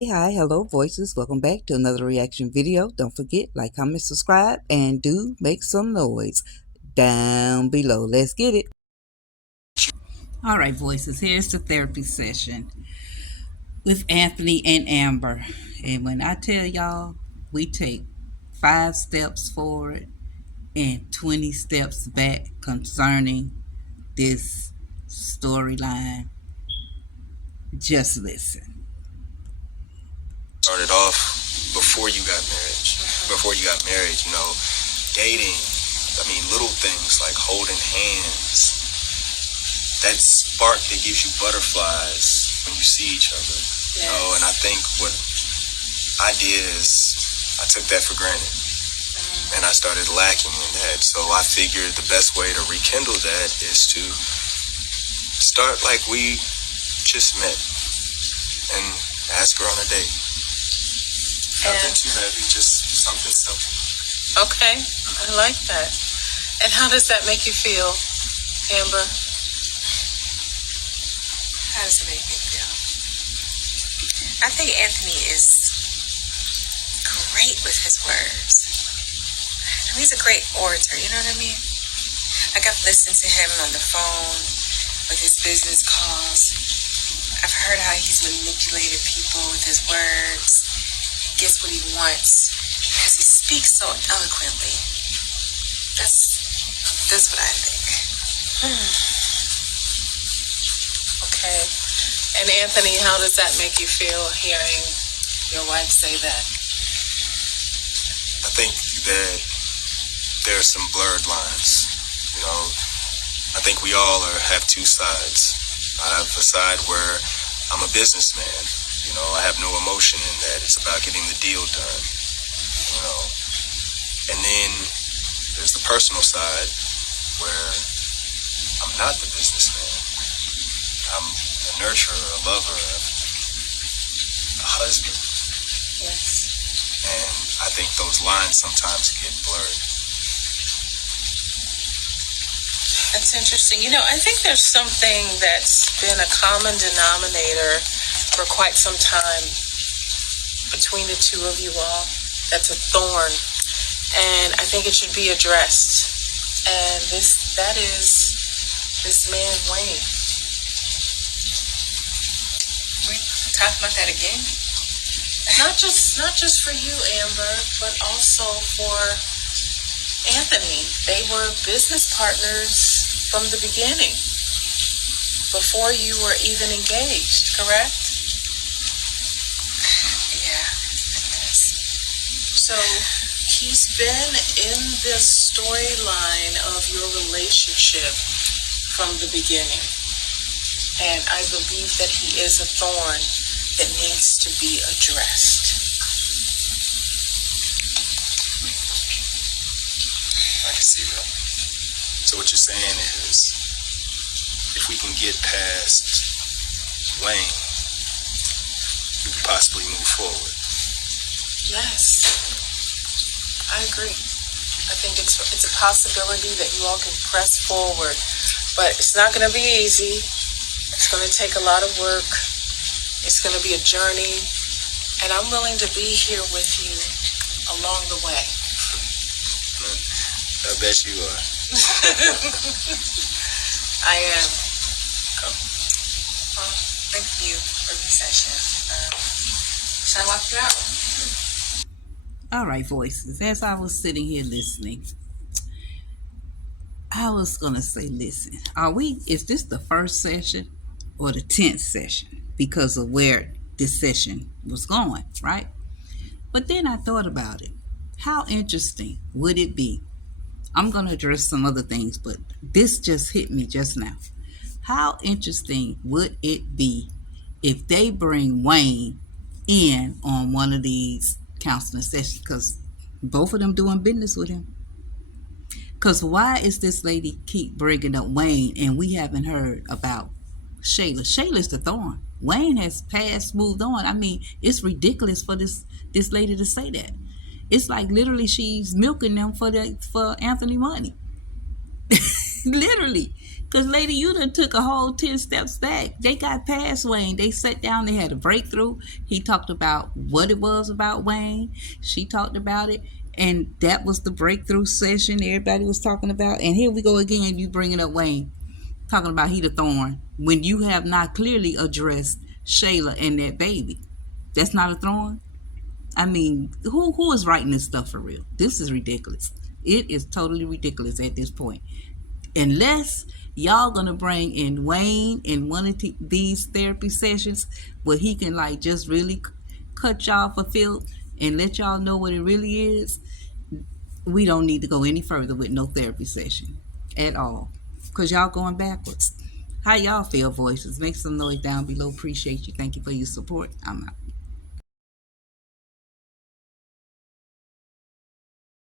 Hey, hi, hello, voices. Welcome back to another reaction video. Don't forget, like, comment, subscribe, and do make some noise down below. Let's get it. All right, voices. Here's the therapy session with Anthony and Amber. And when I tell y'all, we take 5 steps forward and 20 steps back concerning this storyline. Just listen. Started off before you got married. Before you got married, dating. I mean, little things like holding hands. That spark that gives you butterflies when you see each other. And I think what I did is I took that for granted. And I started lacking in that. So I figured the best way to rekindle that is to start like we just met and ask her on a date. Nothing too heavy, just something simple. Okay, I like that. And how does that make you feel, Amber? How does it make me feel? I think Anthony is great with his words. He's a great orator, you know what I mean? Like, I've listened to him on the phone with his business calls. I've heard how he's manipulated people with his words. He gets what he wants because he speaks so eloquently. That's what I think. Okay. And Anthony, how does that make you feel hearing your wife say that? I think that there are some blurred lines. I think we all have two sides. I have a side where I'm a businessman. I have no emotion in that. It's about getting the deal done. And then there's the personal side where I'm not the businessman. I'm a nurturer, a lover, a husband. Yes. And I think those lines sometimes get blurred. That's interesting. I think there's something that's been a common denominator for quite some time between the two of you all. That's a thorn. And I think it should be addressed. And that is this man, Wayne. We talk about that again? Not just for you, Amber, but also for Anthony. They were business partners from the beginning, before you were even engaged, correct? Yeah, I guess. So he's been in this storyline of your relationship from the beginning. And I believe that he is a thorn that needs to be addressed. I can see that. So what you're saying is, if we can get past Wayne, we could possibly move forward. Yes, I agree. I think it's a possibility that you all can press forward, but it's not going to be easy. It's going to take a lot of work. It's going to be a journey, and I'm willing to be here with you along the way. I bet you are. I am. Well, thank you for the session. Should I walk you out? All right, voices. As I was sitting here listening, I was going to say, listen, is this the first session or the 10th session? Because of where this session was going, right? But then I thought about it. How interesting would it be? I'm going to address some other things, but this just hit me just now. How interesting would it be if they bring Wayne in on one of these counseling sessions? Because both of them doing business with him. Because why is this lady keep bringing up Wayne and we haven't heard about Shayla? Shayla's the thorn. Wayne has passed, moved on. I mean, it's ridiculous for this lady to say that. It's like literally she's milking them for Anthony money. Literally. Because, lady, you done took a whole 10 steps back. They got past Wayne. They sat down. They had a breakthrough. He talked about what it was about Wayne. She talked about it. And that was the breakthrough session everybody was talking about. And here we go again. You bringing up Wayne. Talking about he the thorn. When you have not clearly addressed Shayla and that baby. That's not a thorn? I mean, who is writing this stuff for real? This is ridiculous. It is totally ridiculous at this point. Unless y'all gonna bring in Wayne in one of these therapy sessions where he can like just really cut y'all for filth and let y'all know what it really is, we don't need to go any further with no therapy session at all. Because y'all going backwards. How y'all feel, voices? Make some noise down below. Appreciate you. Thank you for your support. I'm out.